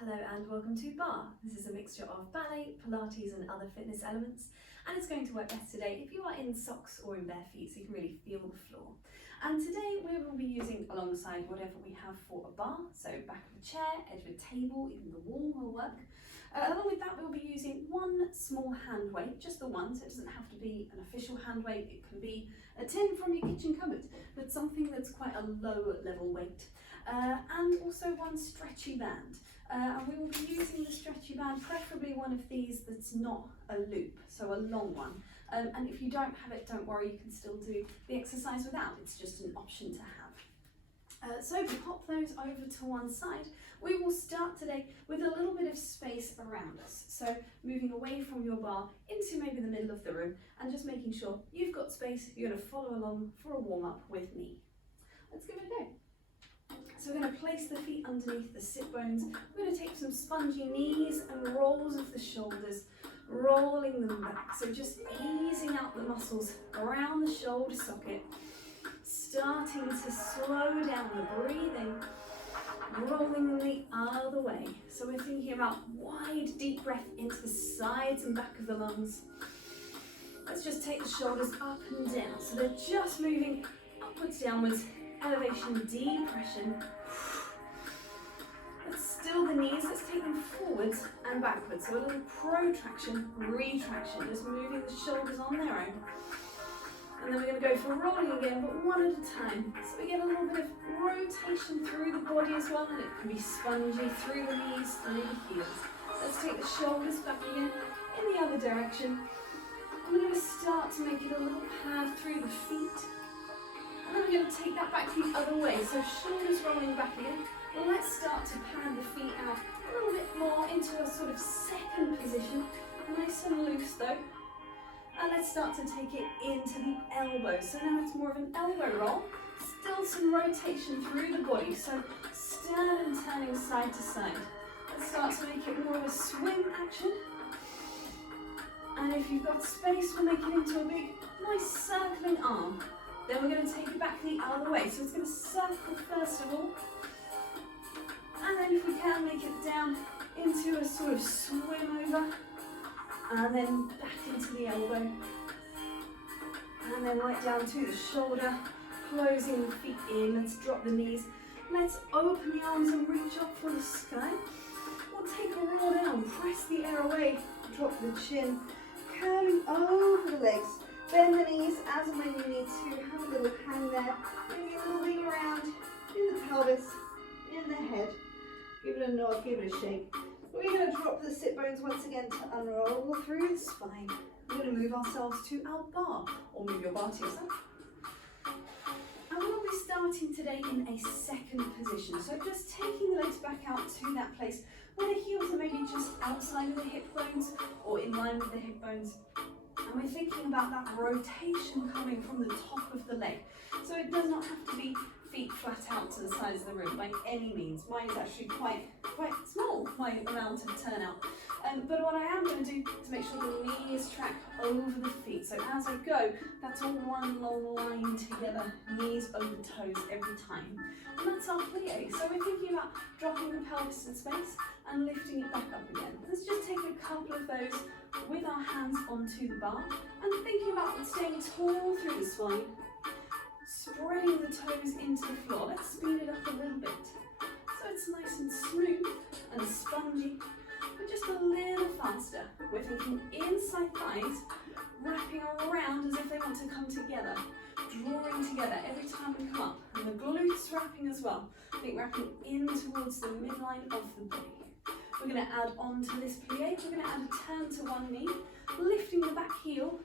Hello and welcome to Barre. This is a mixture of ballet, Pilates and other fitness elements, and it's going to work best today if you are in socks or in bare feet so you can really feel the floor. And today we will be using alongside whatever we have for a bar, so back of a chair, edge of a table, even the wall will work. Along with that we'll be using one small hand weight, just the one, so it doesn't have to be an official hand weight, it can be a tin from your kitchen cupboard, but something that's quite a low level weight. And also one stretchy band. And we will be using the stretchy band, preferably one of these that's not a loop, so a long one. And if you don't have it, don't worry, you can still do the exercise without, it's just an option to have. So we pop those over to one side. We will start today with a little bit of space around us. So moving away from your bar into maybe the middle of the room and just making sure you've got space, you're going to follow along for a warm-up with me. Let's give it a go. So we're going to place the feet underneath the sit bones. We're going to take some spongy knees and rolls of the shoulders, rolling them back. So just easing out the muscles around the shoulder socket, starting to slow down the breathing, rolling them the other way. So we're thinking about wide, deep breath into the sides and back of the lungs. Let's just take the shoulders up and down. So they're just moving upwards, downwards, elevation, depression. Let's still the knees, let's take them forwards and backwards. So a little protraction, retraction, just moving the shoulders on their own. And then we're going to go for rolling again, but one at a time. So we get a little bit of rotation through the body as well, and it can be spongy through the knees, through the heels. Let's take the shoulders back again in the other direction. And we're going to start to make it a little pad through the feet. And then we're going to take that back the other way, so shoulders rolling back again. Well, let's start to pad the feet out a little bit more into a sort of second position, nice and loose though. And let's start to take it into the elbow. So now it's more of an elbow roll, still some rotation through the body, so sternum turning side to side. Let's start to make it more of a swim action. And if you've got space, we'll make it into a big, nice circling arm. Then we're going to take it back the other way. So it's going to circle first of all. And then if we can, make it down into a sort of swim over. And then back into the elbow. And then right down to the shoulder. Closing the feet in. Let's drop the knees. Let's open the arms and reach up for the sky. We'll take a roll down. Press the air away. Drop the chin. Curling over the legs. Bend the knees as and when you need to. Have a little hang there. Maybe a little wing around in the pelvis, in the head. Give it a nod, give it a shake. We're going to drop the sit bones once again to unroll through the spine. We're going to move ourselves to our bar, or move your bar to yourself. And we'll be starting today in a second position. So just taking the legs back out to that place where the heels are maybe just outside of the hip bones or in line with the hip bones. And we're thinking about that rotation coming from the top of the leg. So it does not have to be feet flat out to the sides of the room by any means. Mine is actually quite small, my amount of turnout. But what I am going to do is make sure the knees track over the feet. So as I go, that's all one long line together, knees over toes every time. And that's our plie. So we're thinking about dropping the pelvis in space and lifting it back up again. Let's just take a couple of those with our hands onto the bar and thinking about staying tall through the spine, spreading the toes into the floor. Let's speed it up a little bit so it's nice and smooth and spongy, but just a little faster. We're thinking inside thighs, wrapping around as if they want to come together, drawing together every time we come up, and the glutes wrapping as well. I think wrapping in towards the midline of the body. We're going to add on to this plie, we're going to add a turn to one knee, lifting the back heel,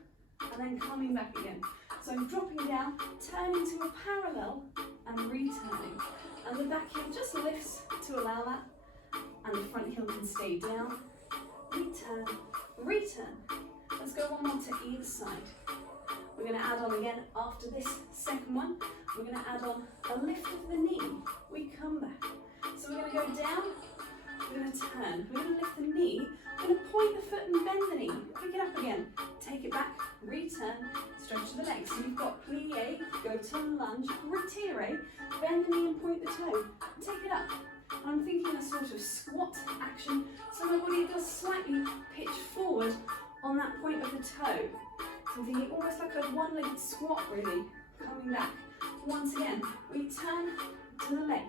and then coming back again. So I'm dropping down, turning to a parallel, and returning. And the back heel just lifts to allow that, and the front heel can stay down. Return, return. Let's go one more to either side. We're going to add on again after this second one. We're going to add on a lift of the knee. We come back. So we're going to go down. We're going to turn, we're going to lift the knee, we're going to point the foot and bend the knee, pick it up again, take it back, return, stretch the legs. So you've got plie, go to lunge, retire, bend the knee and point the toe, take it up, I'm thinking a sort of squat action, so my body does slightly pitch forward on that point of the toe. So I'm thinking almost like a one-legged squat really, coming back. Once again, we turn to the leg,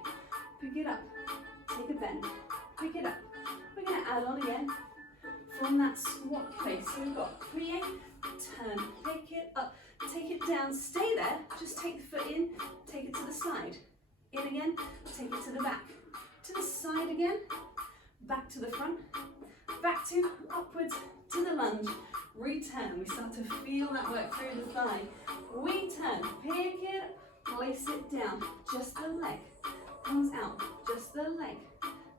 pick it up, take a bend, pick it up. We're going to add on again from that squat place. So we've got plie, turn, pick it up, take it down, stay there, just take the foot in, take it to the side. In again, take it to the back. To the side again, back to the front, back to upwards to the lunge. Return, we start to feel that work through the thigh. We turn, pick it up, place it down, just the leg. Comes out, just the leg.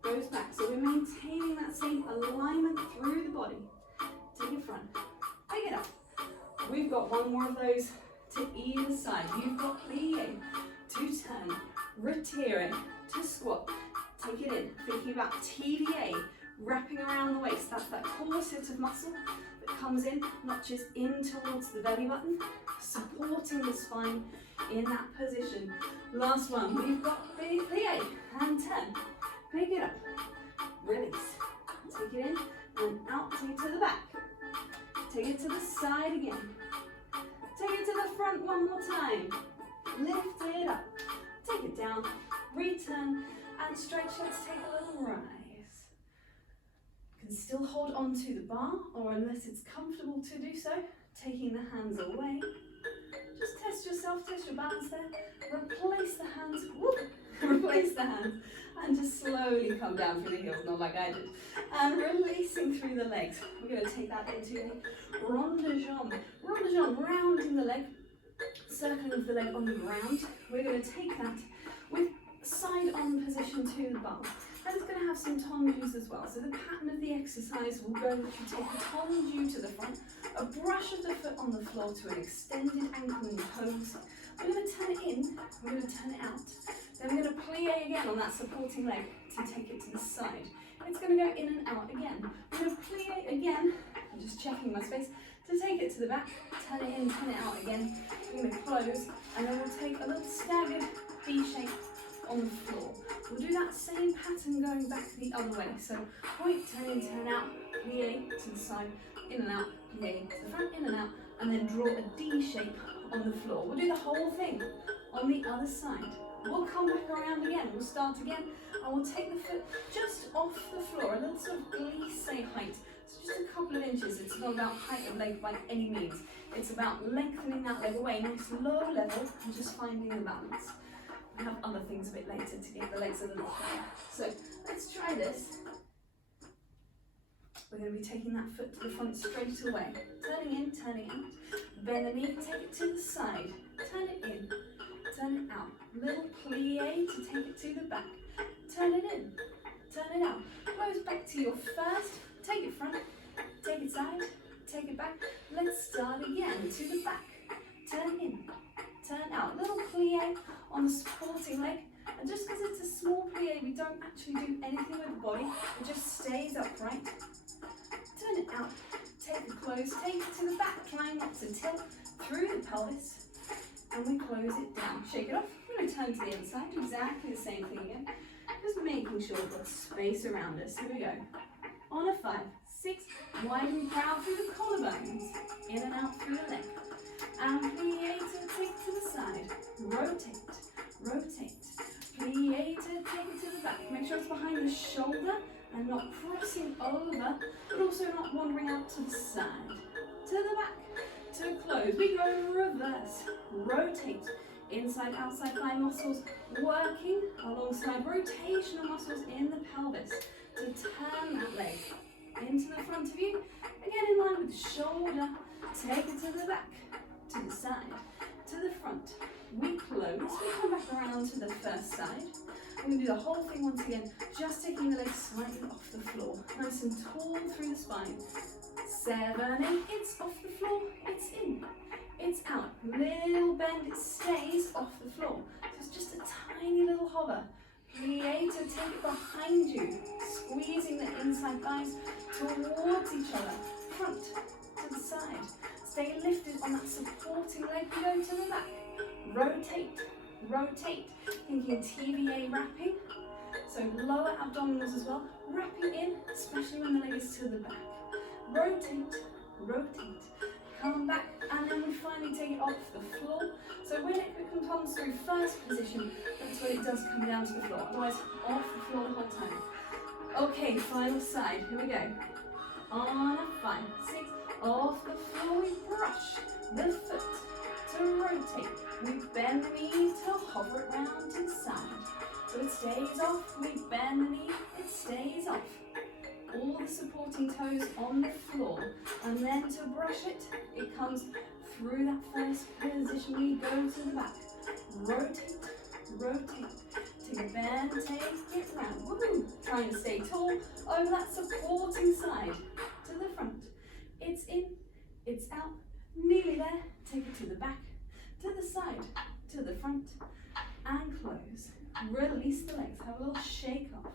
Goes back, so we're maintaining that same alignment through the body. Take it front, pick it up. We've got one more of those to either side. You've got plie, to turn, retire, to squat. Take it in, thinking about TVA, wrapping around the waist. That's that corset of muscle that comes in, notches in towards the belly button, supporting the spine in that position. Last one, we've got plie and turn. Pick it up, release, take it in and out, take it to the back, take it to the side again, take it to the front one more time, lift it up, take it down, return and stretch. Let's take a little rise. You can still hold on to the bar, or unless it's comfortable to do so, taking the hands away. Just test yourself, test your balance there, replace the hands, whoop, replace the hands, and just slowly come down through the heels, not like I did. And releasing through the legs. We're going to take that into a rond de jambe. Rond de jambe, rounding the leg, circling of the leg on the ground. We're going to take that with side on position to the bar. And it's going to have some tendus as well. So the pattern of the exercise will go that you take a tendu to the front, a brush of the foot on the floor to an extended ankle and toes. We're going to turn it in, we're going to turn it out. Then we're going to plie again on that supporting leg to take it to the side. It's going to go in and out again. We're going to plie again, I'm just checking my space, to take it to the back, turn it in, turn it out again. We're going to close, and then we'll take a little staggered D shape on the floor. We'll do that same pattern going back the other way. So point, turn in, turn out, plie to the side, in and out, plie to the front, in and out, and then draw a D shape on the floor. We'll do the whole thing on the other side. We'll come back around again, we'll start again, and we'll take the foot just off the floor, a little sort of glisse height. So just a couple of inches. It's not about height of leg by any means. It's about lengthening that leg away, nice low level, and just finding the balance. We have other things a bit later to get the legs a little higher. So let's try this. We're going to be taking that foot to the front straight away. Turning in, turning out. Bend the knee, take it to the side. Turn it in, turn it out. Little plie to take it to the back. Turn it in, turn it out. Close back to your first. Take it front, take it side, take it back. Let's start again to the back. Turn in, turn out. Little plie on the supporting leg. And just because it's a small plie, we don't actually do anything with the body. It just stays upright. Turn it out, take the close, take it to the back, trying not to tilt through the pelvis, and we close it down. Shake it off, we're going to turn to the inside, exactly the same thing again, just making sure we've got space around us. Here we go. On a 5, 6, widen proud through the collarbones, in and out through the leg, and plie to take to the side, rotate, rotate, plie to take it to the back. Make sure it's behind the shoulder, and not crossing over, but also not wandering out to the side, to the back, to close. We go reverse, rotate, inside, outside thigh muscles working alongside rotational muscles in the pelvis to turn that leg into the front of you, again in line with the shoulder, take it to the back, to the side, to the front. We close, we come back around to the first side. We're going to do the whole thing once again, just taking the legs slightly off the floor, nice and tall through the spine. 7, 8, it's off the floor, it's in, it's out. Little bend, it stays off the floor. So it's just a tiny little hover. Plie to take it behind you, squeezing the inside thighs towards each other, front to the side. Stay lifted on that supporting leg, go to the back. Rotate, rotate, thinking TVA wrapping, So lower abdominals as well, wrapping in, especially when the leg is to the back. Rotate, rotate, come back, and then we finally take it off the floor. So when it comes through first position, that's when it does come down to the floor, otherwise off the floor the whole time. Okay, final side, here we go. On a 5, 6, off the floor, we brush the foot to rotate. We bend the knee to hover it round to the side. So it stays off, we bend the knee, it stays off. All the supporting toes on the floor. And then to brush it, it comes through that first position, we go to the back. Rotate, rotate. Take a bend, take it round. Woohoo! Trying to stay tall over that supporting side. To the front. It's in, it's out, nearly there. Take it to the back, to the side, to the front, and close. Release the legs, have a little shake off.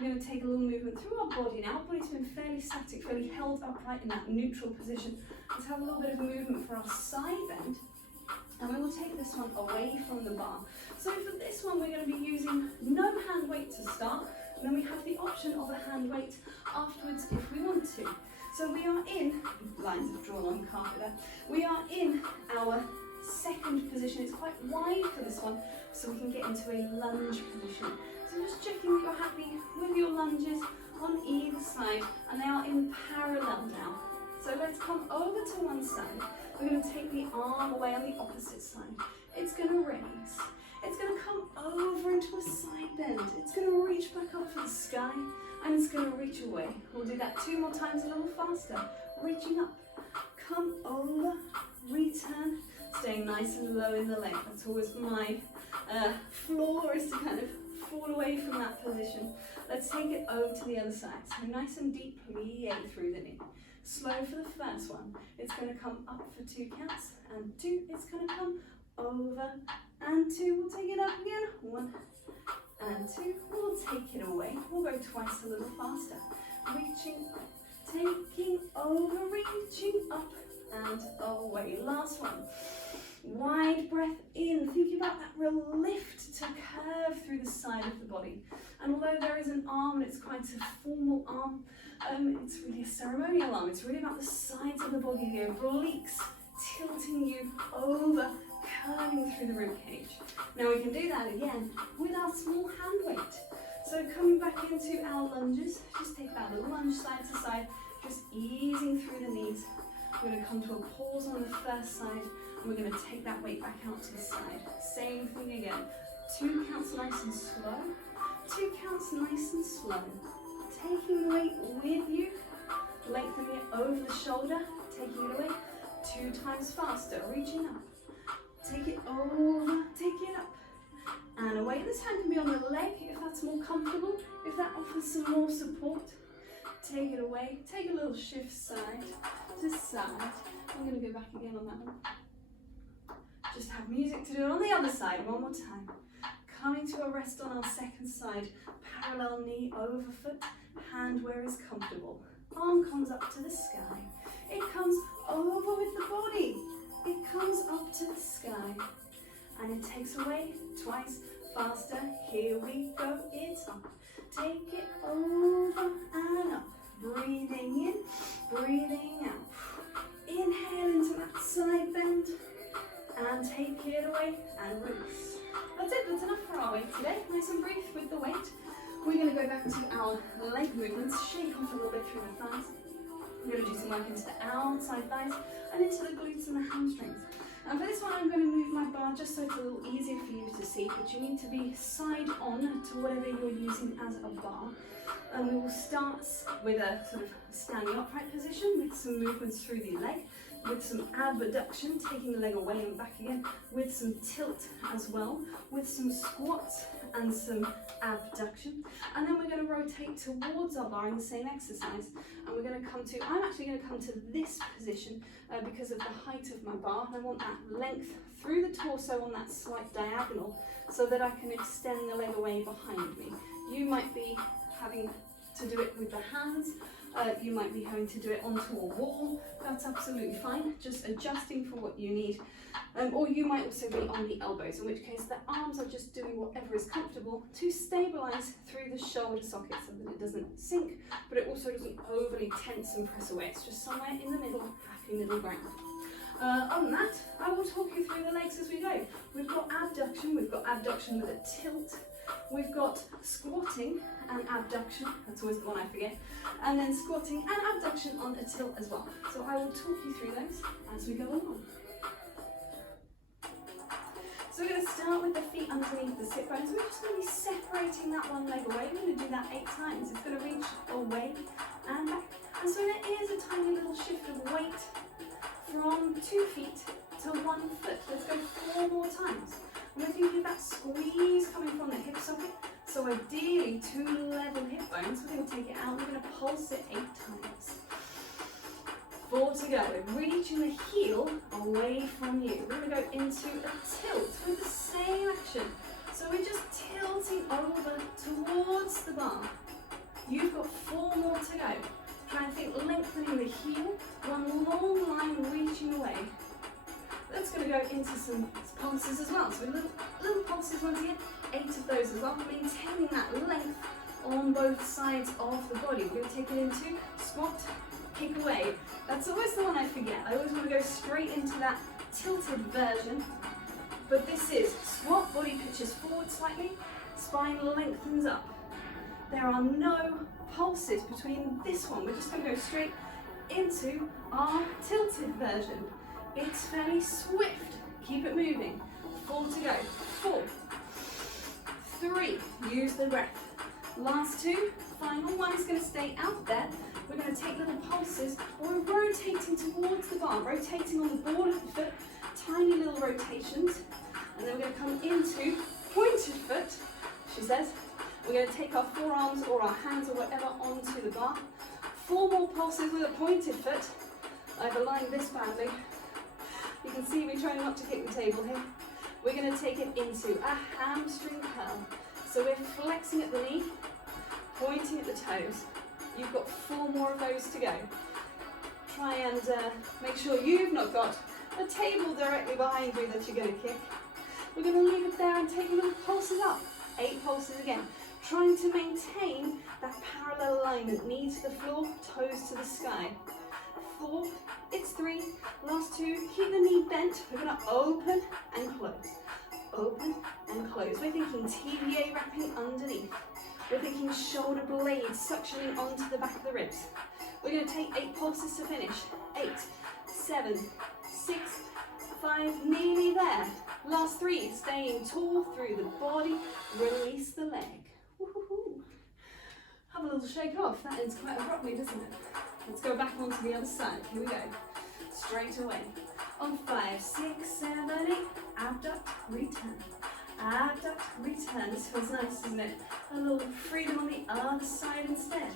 We're going to take a little movement through our body now. Our body's been fairly static, fairly held upright in that neutral position. Let's have a little bit of a movement for our side bend. And we will take this one away from the bar. So for this one, we're going to be using no hand weight to start. And then we have the option of a hand weight afterwards if we want to. So we are in, lines are drawn on the carpet there. We are in our second position. It's quite wide for this one, so we can get into a lunge position. So just checking that you're happy with your lunges on either side, and they are in parallel now. So let's come over to one side. We're going to take the arm away on the opposite side. It's going to raise. It's going to come over into a side bend. It's going to reach back up for the sky, and it's going to reach away. We'll do that 2 more times, a little faster. Reaching up, come over, return, staying nice and low in the leg. That's always my flaw, is to kind of fall away from that position. Let's take it over to the other side. So nice and deep plie through the knee. Slow for the first one. It's going to come up for 2 counts, and 2. It's going to come over, and 2. We'll take it up again. 1 and 2. We'll take it away. We'll go twice a little faster. Reaching up, taking over, reaching up and away. Last one. Wide breath in, thinking about that real lift to curve through the side of the body. And although there is an arm and it's quite a formal arm, it's really a ceremonial arm. It's really about the sides of the body, the obliques tilting you over, curving through the rib cage. Now we can do that again with our small hand weight. So coming back into our lunges, just take that little lunge side to side, just easing through the knees. We're going to come to a pause on the first side, and we're going to take that weight back out to the side. Same thing again. 2 counts nice and slow. 2 counts nice and slow. Taking the weight with you, lengthening it over the shoulder, taking it away. 2 times faster, reaching up. Take it over, take it up, and away. This hand can be on the leg if that's more comfortable, if that offers some more support. Take it away, take a little shift side to side. I'm going to go back again on that one. Just have music to do it on the other side one more time. Coming to a rest on our second side. Parallel knee over foot, hand where is comfortable. Arm comes up to the sky. It comes over with the body. It comes up to the sky. And it takes away twice faster. Here we go, it's up. Take it over and up. Breathing in, breathing out. Inhale into that side bend and take it away and release. That's it, that's enough for our weight today. Nice and brief with the weight. We're going to go back to our leg movements, shake off a little bit through the thighs. We're going to do some work into the outside thighs and into the glutes and the hamstrings. And for this one, I'm going to move my bar just so it's a little easier for you to see, but you need to be side on to whatever you're using as a bar. And we will start with a sort of standing upright position with some movements through the leg, with some abduction, taking the leg away and back again, with some tilt as well, with some squats and some abduction. And then we're going to rotate towards our bar in the same exercise. And we're going to come to, I'm actually going to come to this position because of the height of my bar. And I want that length through the torso on that slight diagonal so that I can extend the leg away behind me. You might be having to do it with the hands. You might be having to do it onto a wall. That's absolutely fine, just adjusting for what you need. Or you might also be on the elbows, in which case the arms are just doing whatever is comfortable to stabilize through the shoulder socket so that it doesn't sink, but it also doesn't overly tense and press away. It's just somewhere in the middle, happy middle ground. Other than that, I will talk you through the legs as we go. We've got abduction with a tilt. We've got squatting and abduction, that's always the one I forget, and then squatting and abduction on a tilt as well. So I will talk you through those as we go along. So we're going to start with the feet underneath the sit bones. We're just going to be separating that one leg away. We're going to do that 8 times. It's going to reach away and back. And so there is a tiny little shift of weight from 2 feet to 1 foot. Let's go 4 more times. And we're thinking of that squeeze coming from the hip socket. So ideally 2 level hip bones. We're going to take it out. We're going to pulse it 8 times. 4 to go. Reaching the heel away from you. We're going to go into a tilt with the same action. So we're just tilting over towards the bar. You've got 4 more to go. Try and think lengthening the heel. One long line reaching away. That's going to go into some pulses as well. So little pulses once again. 8 of those as well. Maintaining that length on both sides of the body. We're going to take it into squat, kick away. That's always the one I forget. I always want to go straight into that tilted version. But this is squat, body pitches forward slightly, spine lengthens up. There are no pulses between this one. We're just going to go straight into our tilted version. It's fairly swift. Keep it moving. 4 to go. 4, 3, use the breath. Last 2, final one is going to stay out there. We're going to take little pulses. We're rotating towards the bar, rotating on the ball of the foot, tiny little rotations. And then we're going to come into pointed foot, she says. We're going to take our forearms or our hands or whatever onto the bar. 4 more pulses with a pointed foot. I've aligned this badly. You can see me trying not to kick the table here. We're going to take it into a hamstring curl. So we're flexing at the knee, pointing at the toes. You've got 4 more of those to go. Try and make sure you've not got a table directly behind you that you're going to kick. We're going to leave it there and take little pulses up. 8 pulses again. Trying to maintain that parallel alignment, knee to the floor, toes to the sky. 4, it's 3, last 2, keep the knee bent. We're going to open and close. Open and close. We're thinking TVA wrapping underneath. We're thinking shoulder blades suctioning onto the back of the ribs. We're going to take 8 pulses to finish. 8, 7, 6, 5, nearly there. Last 3, staying tall through the body. Release the leg. Woo-hoo-hoo. Have a little shake off. That ends quite abruptly, doesn't it? Let's go back onto the other side. Here we go. Straight away. On 5, 6, 7, 8. Abduct, return. Abduct, return. This feels nice, doesn't it? A little freedom on the other side instead.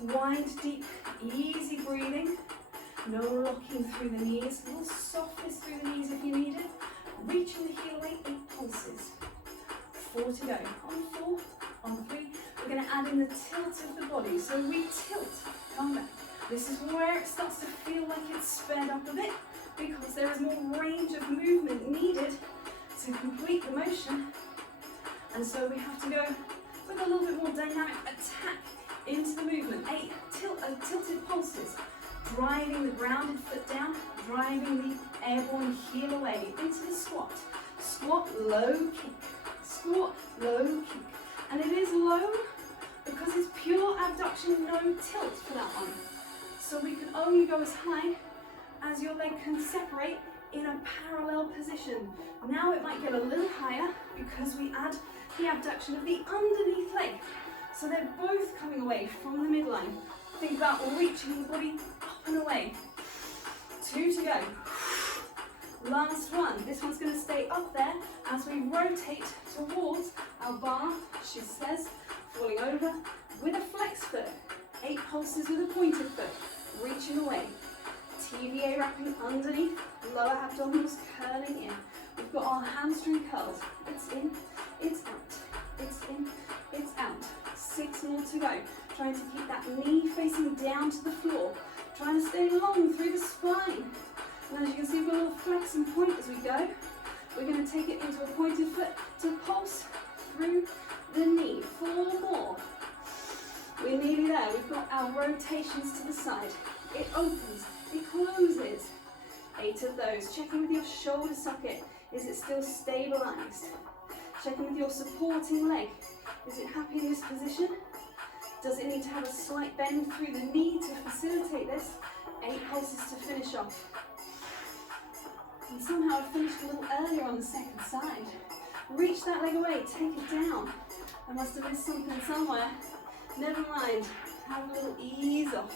Wind, deep, easy breathing. No locking through the knees. A little softness through the knees if you need it. Reaching the heel away, 8 pulses. 4 to go. On 4, on 3, we're going to add in the tilt of the body. So we tilt, come back. This is where it starts to feel like it's sped up a bit because there is more range of movement needed to complete the motion. And so we have to go with a little bit more dynamic attack into the movement. 8 tilted pulses. Driving the grounded foot down, driving the airborne heel away into the squat. Squat, low kick. Squat, low kick. And it is low because it's pure abduction, no tilt for that one. So we can only go as high as your leg can separate in a parallel position. Now it might get a little higher because we add the abduction of the underneath leg. So they're both coming away from the midline. Think about reaching the body up and away. 2 to go. Last one. This one's going to stay up there as we rotate towards our bar, she says, falling over with a flex foot. 8 pulses with a pointed foot. Reaching away. TVA wrapping underneath, lower abdominals curling in. We've got our hamstring curls. It's in, it's out. It's in, it's out. 6 more to go. Trying to keep that knee facing down to the floor. Trying to stay long through the spine. And as you can see, we've got a little flex and point as we go. We're going to take it into a pointed foot to pulse through the knee. 4 more. We're nearly there. We've got our rotations to the side. It opens, it closes. 8 of those. Checking with your shoulder socket. Is it still stabilized? Checking with your supporting leg. Is it happy in this position? Does it need to have a slight bend through the knee to facilitate this? 8 pulses to finish off. And somehow I finished a little earlier on the second side. Reach that leg away, take it down. I must have missed something somewhere. Never mind, have a little ease off.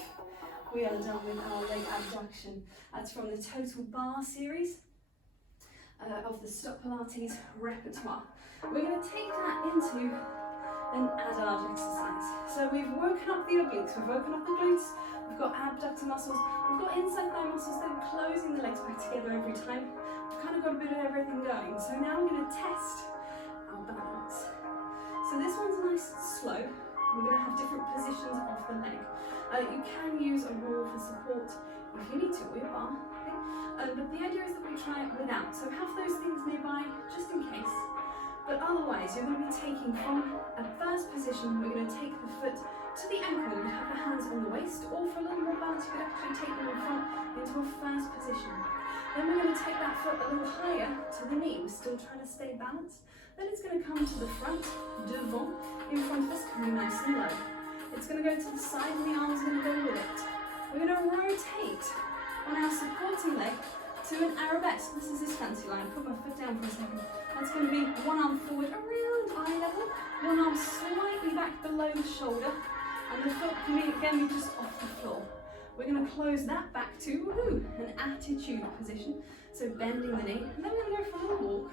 We are done with our leg abduction. That's from the Total Barre series of the Stop Pilates repertoire. We're going to take that into an adage exercise. So we've woken up the obliques, we've woken up the glutes, we've got abductor muscles, we've got inside thigh muscles, then closing the legs back together every time. We've kind of got a bit of everything going. So now we're going to test our balance. So this one's nice and slow. We're going to have different positions of the leg. You can use a wall for support if you need to, or your bar. Okay? But the idea is that we try it without. So have those things nearby just in case. But otherwise, you're going to be taking from a first position, we're going to take the foot to the ankle. You have the hands on the waist, or for a little more balance, you could actually take them in front into a first position. Then we're going to take that foot a little higher to the knee. We're still trying to stay balanced. Then it's going to come to the front, devant, in front of us, coming nice and low. It's going to go to the side and the arm's going to go with it. We're going to rotate on our supporting leg to an arabesque. This is this fancy line. Put my foot down for a second. That's going to be one arm forward around eye level, one arm slightly back below the shoulder, and the foot can be, again, be just off the floor. We're going to close that back to an attitude position, so bending the knee, and then we're going to go for a little walk.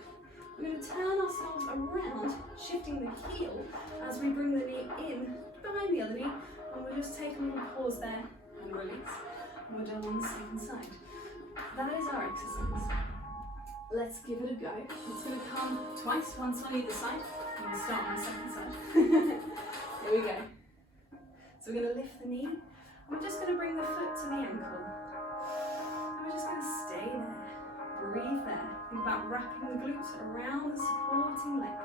We're going to turn ourselves around, shifting the heel as we bring the knee in behind the other knee, and we'll just take a little pause there and release. And we're done on the second side. That is our exercise. Let's give it a go. It's going to come twice, once on either side. I'm going to start on the second side. Here we go. So we're going to lift the knee. We're just going to bring the foot to the ankle. And we're just going to stay there. Breathe there. Think about wrapping the glutes around the supporting leg.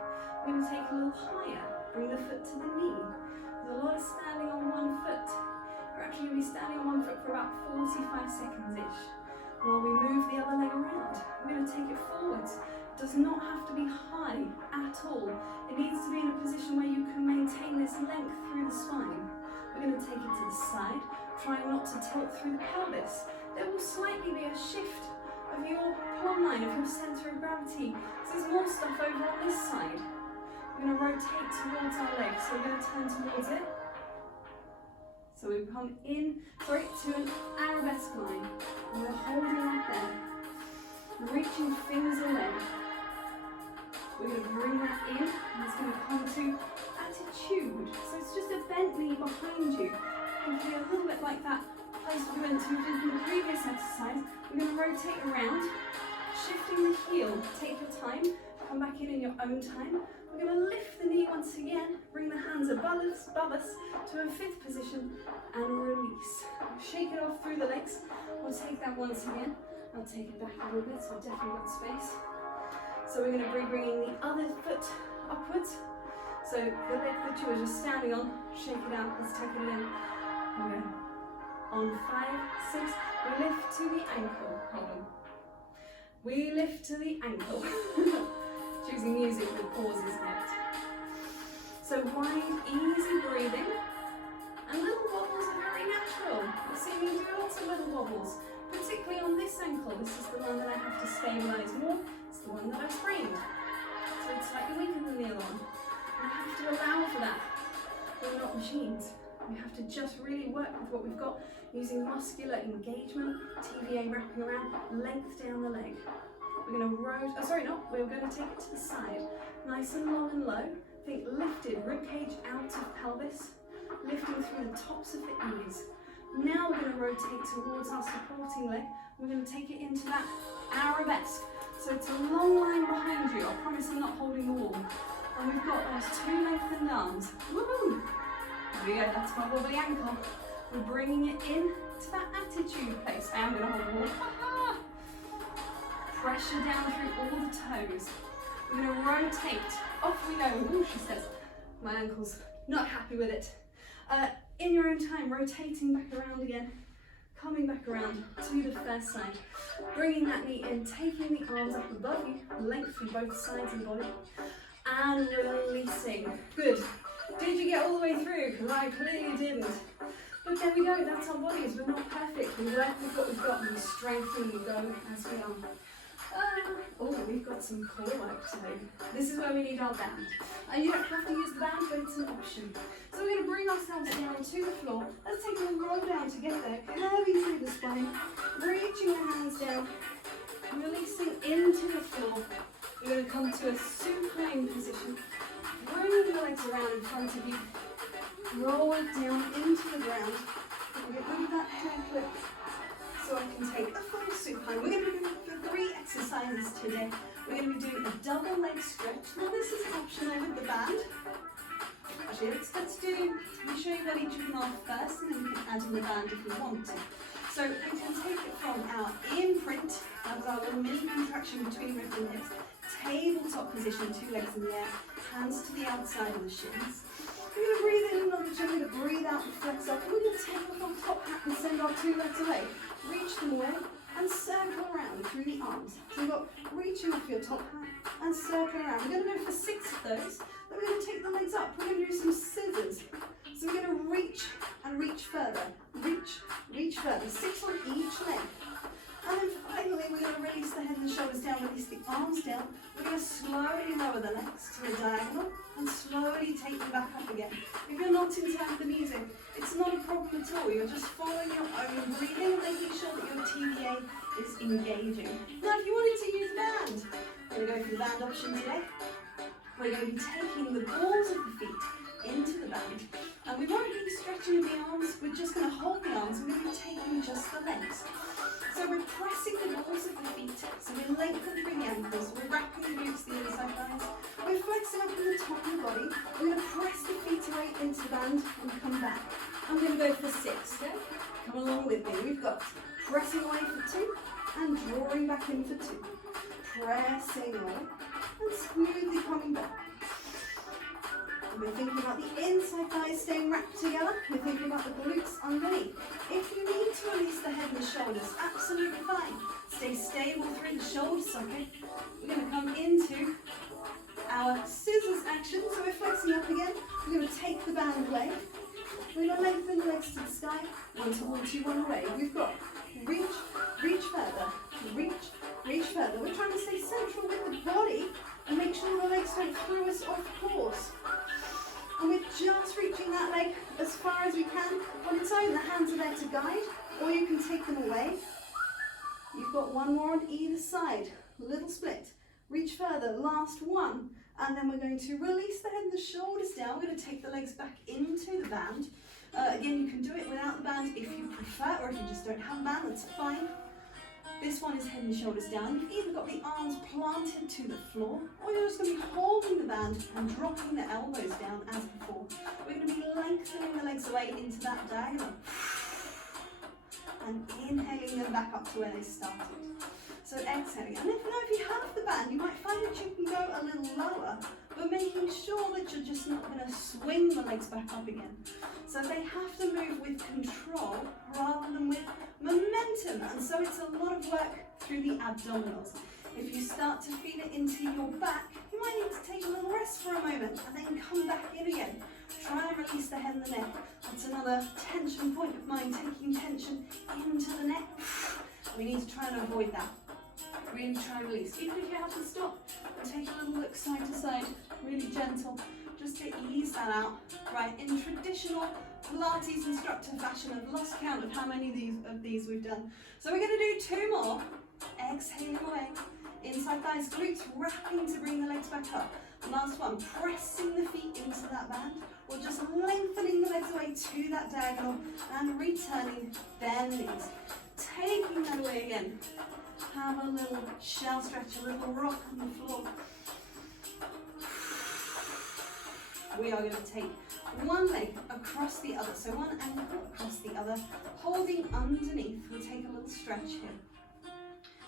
We're going to take a little higher. Bring the foot to the knee. There's a lot of standing on one foot. You're actually going to be standing on one foot for about 45 seconds-ish. While we move the other leg around, we're going to take it forwards. It does not have to be high at all. It needs to be in a position where you can maintain this length through the spine. We're going to take it to the side, trying not to tilt through the pelvis. There will slightly be a shift of your plumb line, of your centre of gravity. So there's more stuff over on this side. We're going to rotate towards our legs, so we're going to turn towards it. So we come in, to an arabesque line. And we're holding right there. Reaching fingers away. We're going to bring that in, and it's going to come to attitude. So it's just a bent knee behind you. It can be a little bit like that place we went to in the previous exercise. We're going to rotate around, shifting the heel. Take your time, come back in your own time. We're going to lift the knee once again, bring the hands above us to a fifth position and release. Shake it off through the legs. We'll take that once again. I'll take it back a little bit so I've definitely got space. So we're going to be bringing the other foot upwards. So the leg that you were just standing on, shake it out, let's take it in. Okay. On 5, 6, we lift to the ankle. Hold on. We lift to the ankle. Choosing music with pauses next. So wide, easy breathing, and little wobbles are very natural. You'll see me do lots of little wobbles, particularly on this ankle. This is the one that I have to stabilise more. It's the one that I sprained. So it's slightly weaker than the other one. And I have to allow for that. We're not machines. We have to just really work with what we've got, using muscular engagement, TVA wrapping around, length down the leg. We're going to we're going to take it to the side. Nice and long and low. Think lifted, ribcage out of pelvis. Lifting through the tops of the ears. Now we're going to rotate towards our supporting leg. We're going to take it into that arabesque. So it's a long line behind you. I promise I'm not holding the wall. And we've got those 2 lengthened arms. Woohoo! There we go, that's my wobbly ankle. We're bringing it in to that attitude place. I am going to hold the wall. Pressure down through all the toes. We're going to rotate. Off we go. Ooh, she says, my ankle's not happy with it. In your own time, rotating back around again. Coming back around to the first side. Bringing that knee in, taking the arms up above you, length through both sides of the body. And releasing. Good. Did you get all the way through? Because I clearly didn't. But there we go, that's our bodies. We're not perfect. We work with what we've got and we strengthen and go as we are. Oh, we've got some core work to do. This is where we need our band. You don't have to use the band, but it's an option. So we're going to bring ourselves down to the floor. Let's take a roll down to get there. Curving through the spine, reaching the hands down, releasing into the floor. We're going to come to a supine position. Bring the legs around in front of you. Roll it down into the ground. Get rid of that hair clip so I can take a full supine. We're going to be doing 3 exercises today. We're going to be doing a double leg stretch. Now this is optional with the band. Actually, let's show you what each of them are first, and then we can add in the band if we want to. So we can take it from our imprint, that's our little mini contraction between ribs and hips, tabletop position, 2 legs in the air, hands to the outside of the shins. We're going to breathe in another chin, we're going to breathe out and flex up. We're going to take off our top hat and send our 2 legs away. Reach them away and circle around through the arms. So we've got reaching off your top hat and circle around. We're going to go for 6 of those. Then we're going to take the legs up. We're going to do some scissors. So we're going to reach and reach further. Reach further. 6 on each leg. And then finally, we're going to release the head and the shoulders down, release the arms down. We're going to slowly lower the legs to the diagonal and slowly take them back up again. If you're not in time with the music, it's not a problem at all. You're just following your own breathing and making sure that your TVA is engaging. Now, if you wanted to use the band, we're going to go for the band option today. We're going to be taking the balls of the feet into the band. And we won't be stretching the arms, we're just going to hold the arms, we're going to be taking just the legs. So we're pressing the balls of the feet, so we lengthen through the ankles, we're wrapping the glutes, the inside thighs, we're flexing up in the top of the body, we're going to press the feet away into the band and come back. I'm going to go for 6, okay? Come along with me. We've got pressing away for 2 and drawing back in for 2. Pressing away and smoothly coming back. We're thinking about the inside thighs staying wrapped together. We're thinking about the glutes underneath. If you need to release the head and the shoulders, absolutely fine. Stay stable through the shoulder socket. We're going to come into our scissors action. So we're flexing up again. We're going to take the band away. We're going to lengthen the legs to the sky. 1 towards you, 1 away. We've got reach further, reach further. We're trying to stay central with the body and make sure the legs don't throw us off course. And we're just reaching that leg as far as we can on its own. The hands are there to guide, or you can take them away. You've got 1 more on either side. Little split. Reach further, last 1. And then we're going to release the head and the shoulders down. We're going to take the legs back into the band. Again, you can do it without the band if you prefer, or if you just don't have a band, that's fine. This one is head and shoulders down. You've either got the arms planted to the floor, or you're just going to be holding the band and dropping the elbows down as before. We're going to be lengthening the legs away into that diagonal. And inhaling them back up to where they started. So exhaling. And if you have the band, you might find that you can go a little lower, but making sure that you're just not going to swing the legs back up again. So they have to move with control rather than with momentum. And so it's a lot of work through the abdominals. If you start to feel it into your back, you might need to take a little rest for a moment and then come back in again. Try and release the head and the neck. That's another tension point of mine, taking tension into the neck. We need to try and avoid that. Really try and release. Even if you have to stop and take a little look side to side, really gentle, just to ease that out. Right, in traditional Pilates instructor fashion, I've lost count of how many of these we've done. So we're going to do 2 more. Exhaling away. Inside thighs, glutes wrapping to bring the legs back up. Last one, pressing the feet into that band, or just lengthening the legs away to that diagonal and returning, bend the knees. Taking that away again. Have a little shell stretch, a little rock on the floor. we are going to take one leg across the other, so one ankle across the other, holding underneath. We'll take a little stretch here.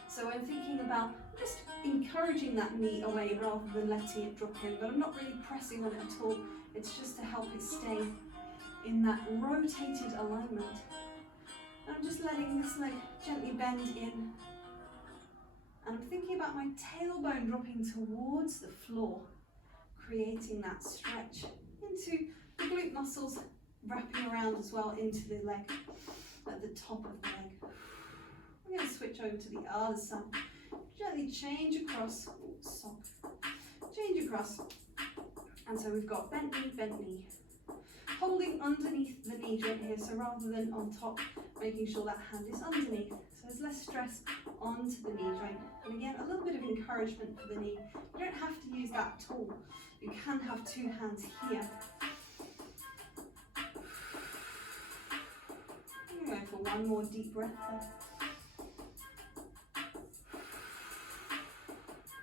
So I'm thinking about just encouraging that knee away rather than letting it drop in, but I'm not really pressing on it at all. It's just to help it stay in that rotated alignment. And I'm just letting this leg gently bend in. And I'm thinking about my tailbone dropping towards the floor, creating that stretch into the glute muscles, wrapping around as well into the leg, at the top of the leg. I'm going to switch over to the other side. Gently change across, change across. And so we've got bent knee, holding underneath the knee joint here, so rather than on top, making sure that hand is underneath, so there's less stress onto the knee joint. And again, a little bit of encouragement for the knee. You don't have to use that at all. You can have two hands here. I'm going for one more deep breath there.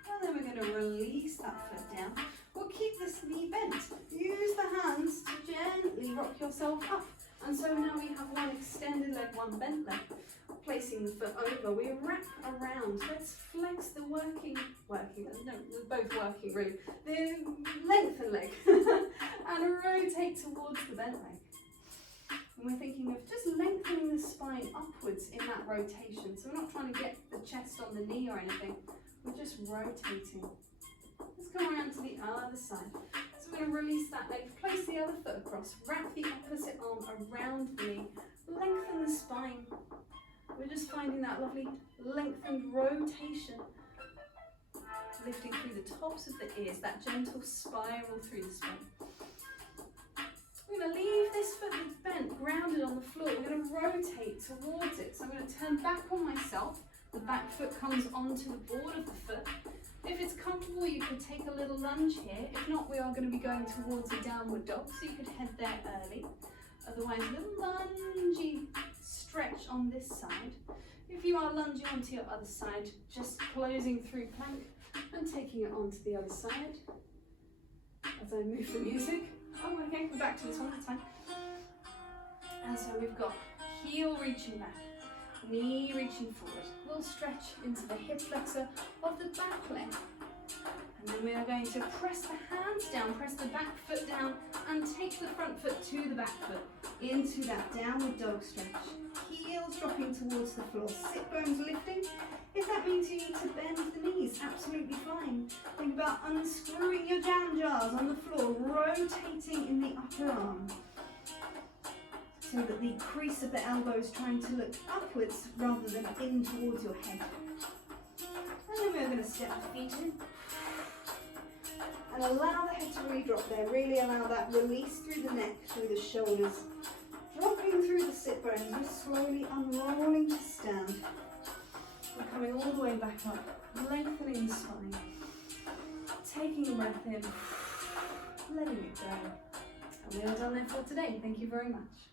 And then we're going to release that foot down. We'll keep this knee bent. Use the hands to gently rock yourself up. And so now we have one extended leg, one bent leg. Placing the foot over, we wrap around. Let's flex the both working really. The lengthened leg and rotate towards the bent leg. And we're thinking of just lengthening the spine upwards in that rotation. So we're not trying to get the chest on the knee or anything. We're just rotating. Let's come around to the other side. So we're going to release that leg, place the other foot across, wrap the opposite arm around the knee, lengthen the spine. We're just finding that lovely lengthened rotation, lifting through the tops of the ears, that gentle spiral through the spine. We're going to leave this foot that's bent, grounded on the floor. We're going to rotate towards it. So I'm going to turn back on myself. The back foot comes onto the board of the foot. If it's comfortable, you can take a little lunge here. If not, we are going to be going towards a downward dog, so you could head there early. Otherwise, a little lungy stretch on this side. If you are lunging onto your other side, just closing through plank and taking it onto the other side. As I move the music. Oh, okay, come back to this one, that's fine. And so we've got heel reaching back, knee reaching forward. We'll stretch into the hip flexor of the back leg. And then we are going to press the hands down, press the back foot down, and take the front foot to the back foot into that downward dog stretch. Heels dropping towards the floor, sit bones lifting. If that means you need to bend the knees, absolutely fine. Think about unscrewing your jam jars on the floor, rotating in the upper arm, so that the crease of the elbow is trying to look upwards rather than in towards your head. And then we're going to step the feet in. And allow the head to really drop there. Really allow that release through the neck, through the shoulders. Dropping through the sit bones. We're slowly unrolling to stand. We're coming all the way back up. Lengthening the spine. Taking a breath in. Letting it go. And we are done there for today. Thank you very much.